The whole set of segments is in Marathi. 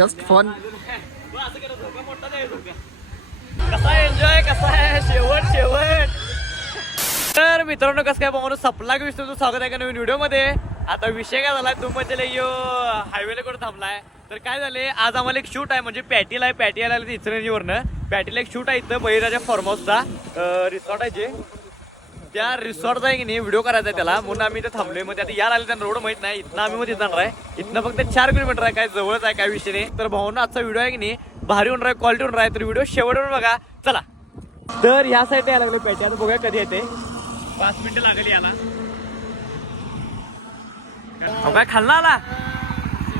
जस्ट फन कसा एन्जॉय कसा आहे? शेवट शेवट. तर मित्रांनो कसं काय बाबा सपला की विष्णूचं स्वागत आहे का नवीन व्हिडिओमध्ये? आता विषय काय झालाय तू म्हणजे यो हायवेला कुठं थांबलाय? तर काय झाले? आज आम्हाला एक शूट आहे म्हणजे पॅटीला आहे. पॅटी आला इचरेंजीवरनं पॅटीला एक शूट आहे इथं बळीराजा फार्म हाऊसचा रिसॉर्ट आहे जे. त्या रिसॉर्टचा आहे की नाही व्हिडिओ करायचा आहे त्याला. म्हणून आम्ही इथे थांबलोय. मग आता यायला आले त्यांना रोड माहीत नाही. इथनं आम्ही मध्ये जाणार आहे. इथनं फक्त चार किलोमीटर आहे. काय जवळच आहे काय विषय नाही. तर भाऊन आजचा व्हिडिओ आहे की नाही? भारी होणार आहे क्वालिटी होणार आहे. तर व्हिडिओ शेवटवर बघा. चला. तर ह्या साईड यायला लागले पाहिजे. आता बघूया कधी येते. पाच मिनिटं लागली याला. अहो, काय खालना आला?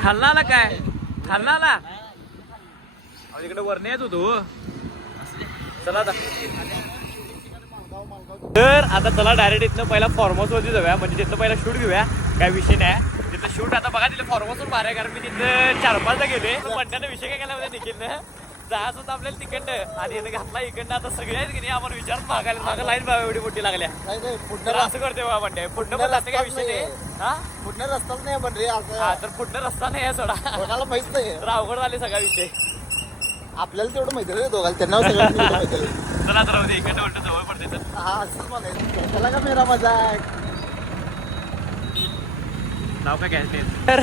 खालना आला काय? खालना आला? तिकडे वरण्यात येत होतो. चला आता. तर आता चला डायरेक्ट इथनं पहिला फॉर्महाऊस वरती जाऊया. म्हणजे तिथं पहिला शूट घेऊया. काय विषय नाही. तिथं शूट आता बघा तिथं फॉर्महाऊस भार आहे. कारण मी तिथं चार पाचदा गेले पंड्यानं विषय काय केला म्हणजे निखिलनं? जायचं होतं आपल्याला तिकडनं. आणि इथं घातला इकडनं आता सगळे आहेत की नाही आम्हाला विचारत मागायला मागा लाईन बघा एवढी मोठी लागल्या. तर असं करते बघा पंड्या पुढनं पण जाते काय विषय नाही. हा? कुठनं रस्ताच नाही रे हा असं तर पुढनं रस्ता नाही आहे सोडा. कोणाला माहीत नाही तर अवघड झाले सगळा विषय. आपल्याला तेवढं माहिती दोघांना त्यांना. चला तर उलट जवळ पडते तर हा असंच म्हणायचं त्याला का मेरा मजाक नाव काय घ्यायचं तर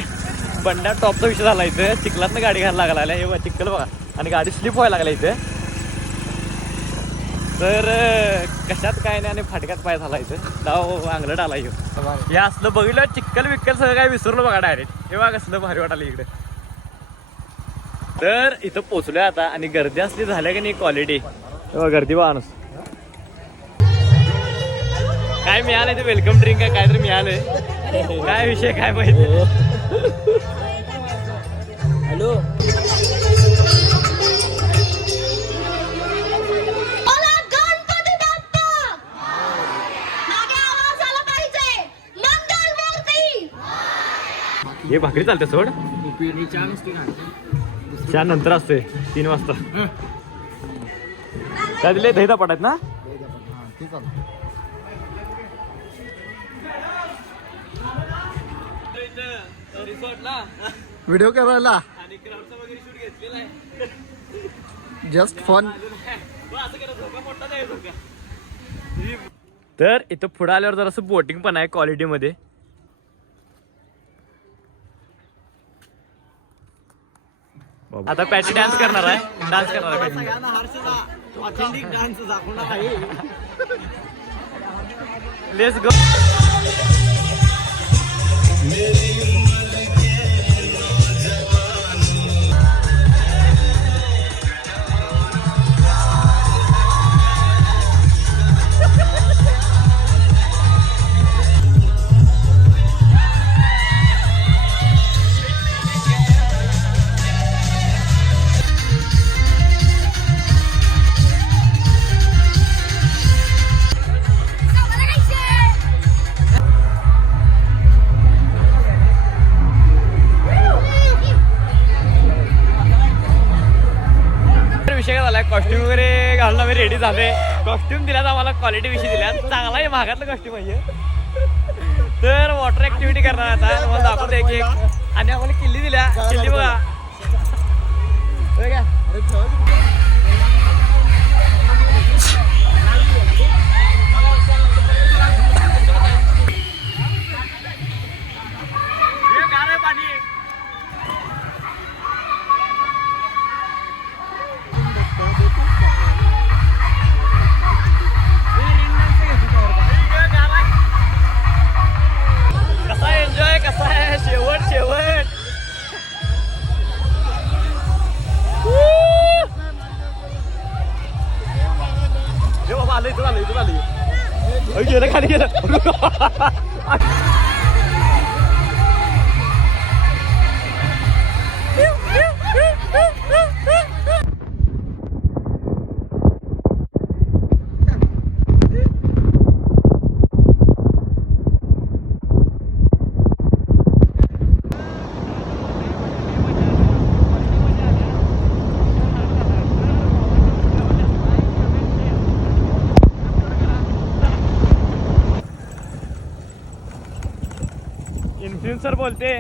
बंडा टॉपचा विषय झाला इथं. चिखलातनं गाडी घालायला लागला हे बघा चिखल बघा. आणि गाडी स्लिप व्हायला लागला इथं. तर कशात काय नाही आणि फाटक्यात पाय झाला इथं. डाव अंगलट आला ह्यो हे असलं बघितलं चिक्कल विक्कल सगळं काय विसरलो बघा डायरेक्ट हे बघा कसलं भारी वाटायला इकडे. तर इथं पोचलोय आता आणि गर्दी असली झाल्या की नाही क्वालिटी तेव्हा गर्दी नुस काय मिळालंय ते वेलकम ड्रिंक काय काहीतरी मिळालंय. काय विषय काय माहिती? हॅलो. मला गणपती बाप्पा! मागे आवाज आला पाहिजे. मंगल मूर्ती! हे भाकरी चालते सोड. चहा नंतर असतोय तीन वाजता. काय दिले? दही पटात ना? व्हिडिओ करायला जस्ट फन तर इथं पुढे आल्यावर जरासं बोटिंग पण आहे क्वालिटी आता पॅटी डान्स करणार आहे. डान्स करणार आहे पॅटी. ऑथेंटिक डान्स दाखवणार आहे. लेट्स गो आम्ही रेडी झाले कॉस्ट्युम दिल्यात आम्हाला क्वालिटी विषयी दिल्या चांगला आहे महागातलं कॉस्ट्युम आहे तर वॉटर ऍक्टिव्हिटी करणार आता. दाखवतो एक एक आणि आम्हाला किल्ली दिल्या. เฮ้ยเยอะแล้วแค่นี้เลย सर बोलते.